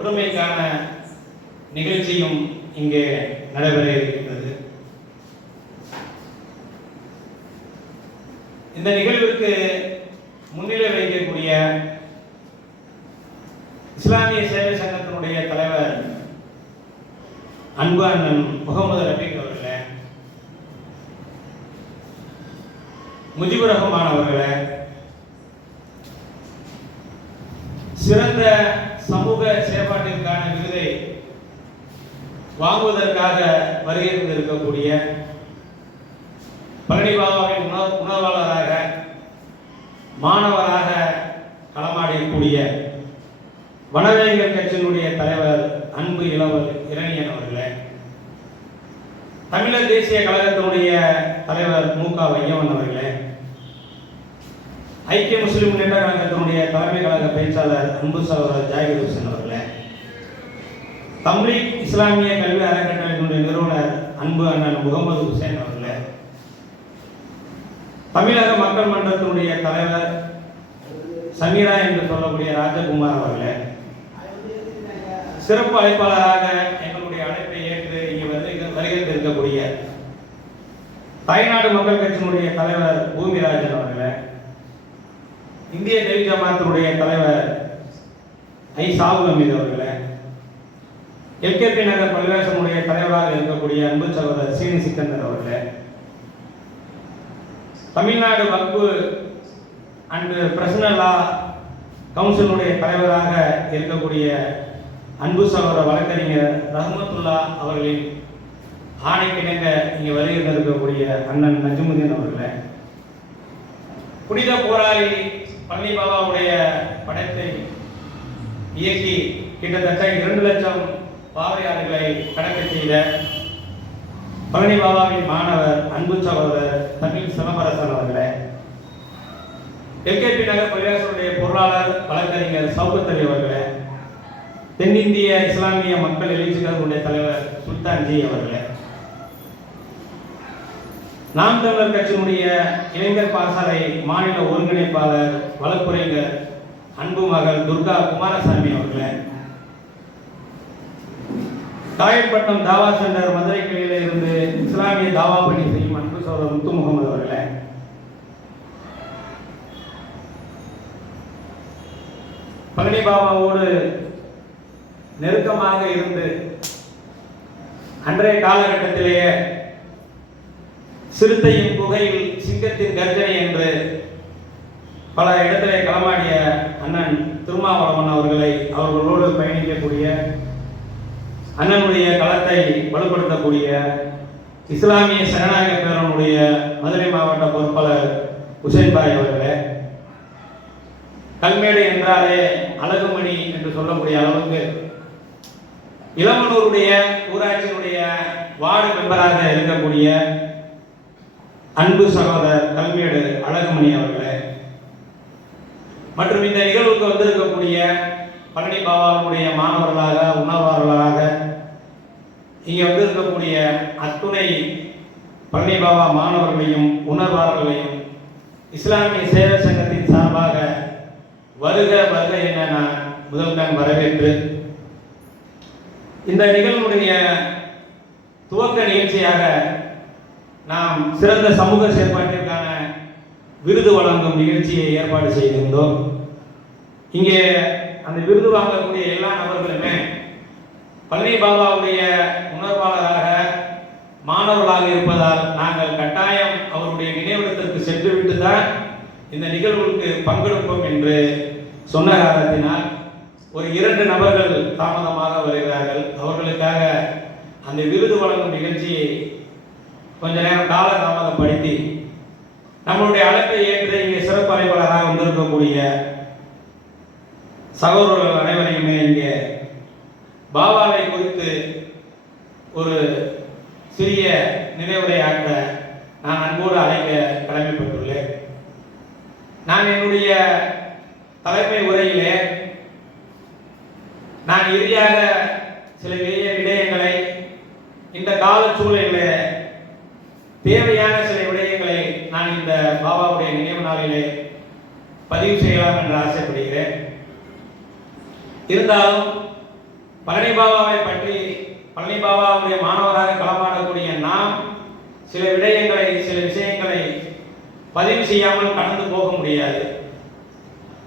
உடமைக்கான நிகழ்ச்சியும் இங்கே நடைபெற இருக்கின்றது. இந்த நிகழ்விற்கு முன்னிலை வைக்கக்கூடிய இஸ்லாமிய சேவை சங்கத்தினுடைய தலைவர் அன்பு அண்ணன் முகமது ரபீக் அவர்களே, முஜிபுர் ரஹ்மான் அவர்களே, சிறந்த சமூக செயற்பாட்டிற்கான விருதை வாங்குவதற்காக வருகை இருக்கக்கூடிய பழனி பாபாவின் உணர்வாளராக மாணவராக களமாடக்கூடிய வனவேங்கர் கட்சியினுடைய தலைவர் அன்பு இளவல் இரணியன் அவர்களே, தமிழர் தேசிய கழகத்தினுடைய தலைவர் மு.க. வையவன் அவர்களே, ஐக்கிய முஸ்லிம் முன்னேற்ற கழகத்தினுடைய தலைமை கழக பேச்சாளர் அன்பு சகோதரர் ஜாகிர் ஹுசேன் அவர்களே, தம்லீக் இஸ்லாமிய கல்வி அறக்கட்டளையினுடைய நிறுவனர் அன்பு அண்ணன் முகமது ஹுசேன் அவர்களே, தமிழக மக்கள் மன்றத்தினுடைய தலைவர் சமீரா என்று சொல்லக்கூடிய ராஜகுமார் அவர்களே, சிறப்பு அழைப்பாளராக எங்களுடைய அழைப்பை ஏற்று இங்கே வருகை இருக்கக்கூடிய தாய்நாடு மக்கள் கட்சியினுடைய தலைவர் பூமிராஜன் அவர்களே, இந்திய தெய்வ ஜமாத்தினுடைய தலைவர் ஐ சாவுல் அமீது அவர்களே, எல்கேபி நகர் பல்வேசனுடைய தலைவராக இருக்கக்கூடிய அன்பு சகோதரர் சீனி சிக்கந்தர் அவர்களே, தமிழ்நாடு வக்ஃபு அண்ட் பர்சனல் லா கவுன்சிலுடைய தலைவராக இருக்கக்கூடிய அன்பு சகோதரர் வழக்கறிஞர் ரஹமத்துல்லா அவர்களின் ஆணைக்கிணங்க இங்கே வருகை இருக்கக்கூடிய அண்ணன் நஜ்முதீன் அவர்களே, புனித போராளி பழனி பாபாவுடைய படத்தை இயக்கி கிட்டத்தட்ட 2 லட்சம் பார்வையாளர்களை கடக்க செய்த பழனி பாபாவின் மாணவர் அன்பு சகோதரர் தமிழ் சிலம்பரசன் அவர்களே, எல்கேபி நகர் பரிவாசனுடைய பொருளாளர் வழக்கறிஞர் சௌகத் அலி அவர்களே, தென்னிந்திய இஸ்லாமிய மக்கள் எழுச்சி கழகத்தினுடைய தலைவர் சுல்தான்ஜி அவர்களே, நாம் தமிழர் கட்சியினுடைய இளைஞர் பாசறை மாநில ஒருங்கிணைப்பாளர் வழக்குரைஞர் அன்பு மகள் துர்கா குமாரசாமி அவர்களே, காயல்பட்டினம் தாவா சென்டர் மதுரை கிளையில இருந்து இஸ்லாமிய தாவா பணி செய்யும் அன்பு சகோதரர் முத்து முகமது அவர்களே, பழனி பாபாவோடு நெருக்கமாக இருந்து அன்றைய காலகட்டத்திலேயே சிறுத்தையின் புகையில் சிங்கத்தின் கர்ஜனை என்று பல இடத்திலே களமாடிய அண்ணன் திருமாவளவன் அவர்களோடு பயணிக்கக்கூடிய அண்ணனுடைய களத்தை வலுப்படுத்தக்கூடிய இஸ்லாமிய சனநாயக பேரனுடைய மதுரை மாவட்ட பொறுப்பாளர் உசைன் பாய் அவர்களே, கல்மேடு என்றாலே அழகுமணி என்று சொல்லக்கூடிய அளவுக்கு இளமனூருடைய ஊராட்சியினுடைய வார்டு மெம்பராக இருக்கக்கூடிய அன்பு சகோதரர் கல்மேடு அழகுமணி அவர்களே, மற்றும் இந்த நிகழ்வுக்கு வந்திருக்கக்கூடிய பழனி பாபாவுடைய மாணவர்களாக உணர்வாளர்களாக இங்கே வந்திருக்கக்கூடிய அத்துணை பழனி பாபா மாணவர்களையும் உணர்வாளர்களையும் இஸ்லாமிய சேவை சங்கத்தின் சார்பாக வருக வருக என நான் முதல்தான் வரவேற்று இந்த நிகழ்வுடைய துவக்க நிகழ்ச்சியாக நாம் சிறந்த சமூக செயற்பாட்டிற்கான விருது வழங்கும் நிகழ்ச்சியை ஏற்பாடு செய்திருந்தோம். இங்கே அந்த விருது வாங்கக்கூடிய எல்லா நபர்களுமே பழனி பாபாவுடைய உணர்வாளராக மாணவர்களாக இருப்பதால் நாங்கள் கட்டாயம் அவருடைய நினைவிடத்திற்கு சென்றுவிட்டு தான் இந்த நிகழ்வுக்கு பங்கெடுப்போம் என்று சொன்ன காரணத்தினால் ஒரு 2 நபர்கள் தாமதமாக வருகிறார்கள். அவர்களுக்காக அந்த விருது வழங்கும் நிகழ்ச்சியை கொஞ்ச நேரம் கால தாமதப்படுத்தி நம்மளுடைய அழைப்பை ஏற்று இங்கே சிறப்பு அழைப்பாளராக வந்திருக்கக்கூடிய சகோதரர்கள் அனைவரையுமே இங்கே பாபாவை குறித்து ஒரு சிறிய நினைவுரையாற்ற நான் அன்போடு அழைக்க கடமைப்பட்டுள்ளேன். நான் என்னுடைய தலைமை உரையிலே நான் இறுதியாக சில விடயங்களை இந்த கால சூழலில் தேவையான சில விடயங்களை நான் இந்த பாபாவுடைய நினைவு நாளிலே பதிவு செய்யலாம் என்று ஆசைப்படுகிறேன். இருந்தாலும் பழனி பாபாவை பற்றி பழனி பாபாவுடைய மாணவராக களமாடக்கூடிய நாம் சில விஷயங்களை பதிவு செய்யாமல் கடந்து போக முடியாது.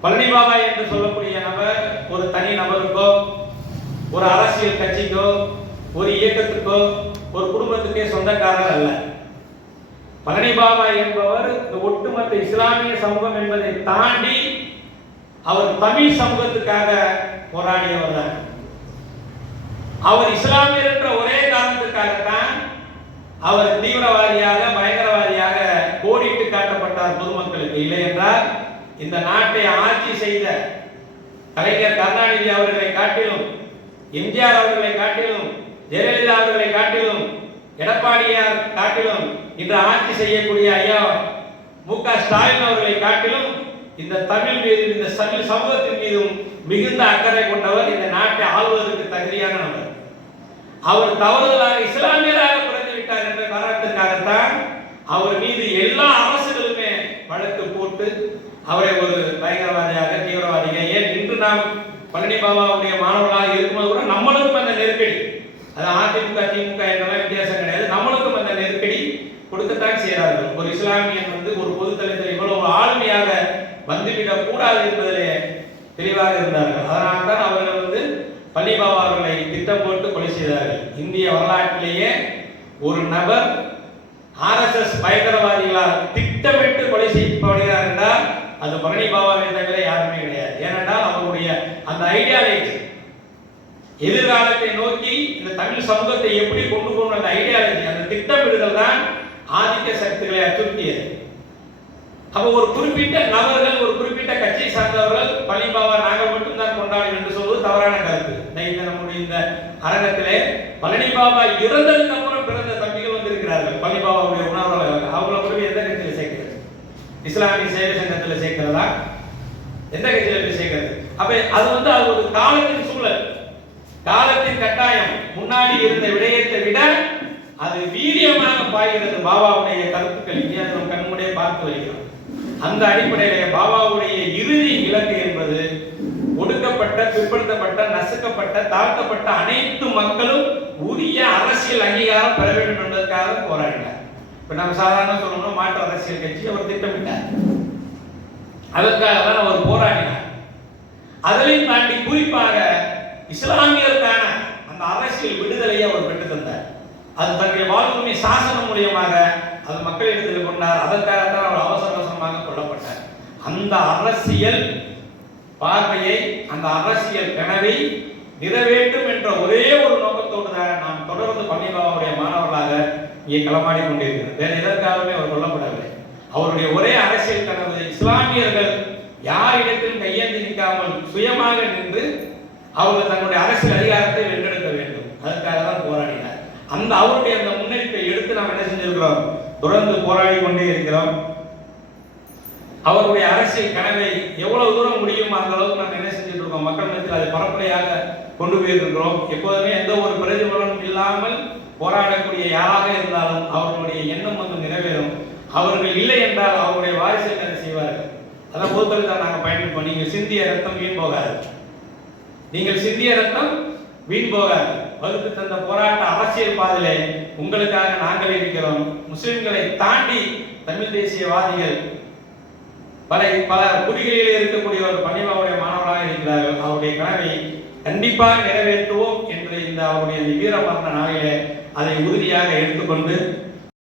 பழனி பாபா என்று சொல்லக்கூடிய நபர் ஒரு தனி நபருக்கோ, ஒரு அரசியல் கட்சிக்கோ, ஒரு இயக்கத்துக்கோ, ஒரு குடும்பத்துக்கே சொந்தக்காரர் அல்ல. பழனி பாபா என்பவர் இந்த ஒட்டுமொத்த இஸ்லாமிய சமூகம் என்பதை தாண்டி அவர் தமிழ் சமூகத்துக்காக போராடியவர் தான். அவர் இஸ்லாமியர் என்ற ஒரே காரணத்துக்காகத்தான் அவர் தீவிரவாதியாக, பயங்கரவாதியாக கோடிட்டு காட்டப்பட்டார் பொதுமக்களுக்கு. இல்லை என்றால் இந்த நாட்டை ஆட்சி செய்த கலைஞர் கருணாநிதி அவர்களை காட்டிலும், எம்ஜிஆர் அவர்களை காட்டிலும், ஜெயலலிதா அவர்களை காட்டிலும், எடப்பாடியார் காட்டிலும், இன்று ஆட்சி செய்யக்கூடிய ஐயா மு.க. ஸ்டாலின் அவர்களை காட்டிலும் இந்த தமிழ் மீது, இந்த தமிழ் சமூகத்தின் மீதும் மிகுந்த அக்கறை கொண்டவர், இந்த நாட்டை ஆளுவதற்கு தகுதியான நபர். அவர் தவறுதலாக இஸ்லாமியராக பிறந்து விட்டார் என்ற காரணத்திற்காகத்தான் அவர் மீது எல்லா அரசுகளுமே வழக்கு போட்டு அவரை ஒரு பயங்கரவாதியாக, தீவிரவாதியாக, ஏன் இன்று நாம் பழனி பாபாவுடைய மாணவர்களாக இருக்கும்போது கூட நம்மளுக்கும் அந்த நெருக்கடி, அது அதிமுக திமுக என்றெல்லாம் வித்தியாசம் கிடையாது, நம்மளுக்கும் அந்த நெருக்கடி கொடுக்கத்தான் செய்கிறார்கள். ஒரு இஸ்லாமியன் ஒரு பொதுத்தளத்தில் இவ்வளவு ஆளுமையாக வந்துவிடக் கூடாது என்பதிலே தெளிவாக இருந்தார்கள். அதனால தான் அவர்கள் பழனி பாபா அவர்களை திட்டம் போட்டு கொலை செய்தார்கள். இந்திய வரலாற்றிலேயே ஒரு நபர் RSS பயங்கரவாதிகளால் திட்டமிட்டு கொலை செய்யப்படுகிறார் என்றால் அது பழனி பாபாவை தவிர யாருமே கிடையாது. ஏனென்றால் அவருடைய அந்த ஐடியாலஜி, எதிர்காலத்தை நோக்கி இந்த தமிழ் சமூகத்தை எப்படி கொண்டு போகணும், அந்த ஐடியாலஜி, அந்த திட்டமிடுதல் தான் ஆதிக்க சக்திகளை அச்சுறுத்தியது. அப்போ ஒரு குறிப்பிட்ட நபர்கள், ஒரு குறிப்பிட்ட கட்சியை சார்ந்தவர்கள் பழனி பாபா நாங்கள் மட்டும்தான் கொண்டாடும் என்று சொல்வது தவறான கருத்து. நம்முடைய இந்த அரங்கத்திலே பழனி பாபா இறந்ததுக்கு அப்புறம் பிறந்த தம்பிகள் வந்திருக்கிறார்கள். பழனி பாபாவுடைய உணர்வாளர்கள். அவங்கள போய் எந்த கட்சியில் சேர்க்கிறது? இஸ்லாமிய சேவை சங்கத்தில் சேர்க்கிறதா? எந்த கட்சியில் போய் சேர்க்கிறது? அப்ப அது ஒரு காலத்தின் சூழல், காலத்தின் கட்டாயம். முன்னாடி இருந்த விடயத்தை விட அது வீரியமாக பாய்கிறது பாபாவுடைய கருத்துக்கள். இங்கே நம் கண்முடைய பார்த்து வருகிறோம். அந்த அடிப்படையிலே பாபாவுடைய இறுதி இலக்கு என்பது ஒடுக்கப்பட்ட, பிற்படுத்தப்பட்ட, நசுக்கப்பட்ட, தாழ்த்தப்பட்ட அனைத்து மக்களும் உரிய அரசியல் அங்கீகாரம் பெற வேண்டும் என்பதற்காக போராடினார். இப்ப நம்ம சாதாரண சொல்லணும், மாற்று அரசியல் கட்சி அவர் திட்டமிட்டார், அதற்காக தான் அவர் போராடினார். அதிலையும் தாண்டி குறிப்பாக இஸ்லாமியருக்கான அந்த அரசியல் விடுதலையை அவர் பெற்று தந்தார். அது தன்னுடைய வாழ்வுரிமை சாசனம் மூலியமாக அது மக்களிடத்தில் கொண்டார். அதற்காகத்தான் அவர் அவசரமாக கொல்லப்பட்டார். அந்த அரசியல் பார்வையை, அந்த அரசியல் கனவை நிறைவேற்றும் என்ற ஒரே ஒரு நோக்கத்தோடு தான் நாம் தொடர்ந்து பழனி பாபாவுடைய மாணவர்களாக இங்கே களமாடி கொண்டிருக்கிறோம். வேற எதற்காகவே அவர் கொல்லப்படவில்லை. அவருடைய ஒரே அரசியல் கனவு இஸ்லாமியர்கள் யாரிடத்திலும் கையேந்தி நிற்காமல் சுயமாக நின்று அவர்கள் தன்னுடைய அரசியல் அதிகாரத்தை வென்றெடுக்க வேண்டும். அதற்காக தான் போராடினார். அவருடைய அந்த முன்னெடுப்பை எடுத்து நாம் என்ன செஞ்சிருக்கிறோம்? தொடர்ந்து போராடி கொண்டே இருக்கிறோம். அவருடைய அரசியல் கனவை எவ்வளவு தூரம் முடியுமோ அந்த அளவுக்கு நாம் என்ன செஞ்சுட்டு இருக்கோம்? மக்கள் மத்தியில் அதை பரப்புரையாக கொண்டு போயிருக்கிறோம். எப்போதுமே எந்த ஒரு பிரதிபலனும் இல்லாமல் போராடக்கூடிய யாராக இருந்தாலும் அவர்களுடைய எண்ணம் நிறைவேறும். அவர்கள் இல்லை என்றால் அவருடைய வாரிசுகள் அதை செய்வார்கள். அதான் பொதுத்தளத்தை நாங்கள் பயன்படுத்தோம். நீங்கள் சிந்திய ரத்தம் வீண் போகாது, நீங்கள் சிந்திய ரத்தம் வீண் போகாது. வகுத்து தந்த போராட்ட அரசியல் பாதையிலே உங்களுக்காக நாங்கள் இருக்கிறோம். முஸ்லிம்களை தாண்டி தமிழ் தேசியவாதிகள் பல குடிகளிலே இருக்கக்கூடிய ஒரு பழனி பாபாவுடைய மாணவராக இருக்கிறார்கள். அவருடைய கனவை கண்டிப்பாக நிறைவேற்றுவோம் என்று இந்த அவருடைய வீர மரண நாளிலே அதை உறுதியாக எடுத்துக்கொண்டு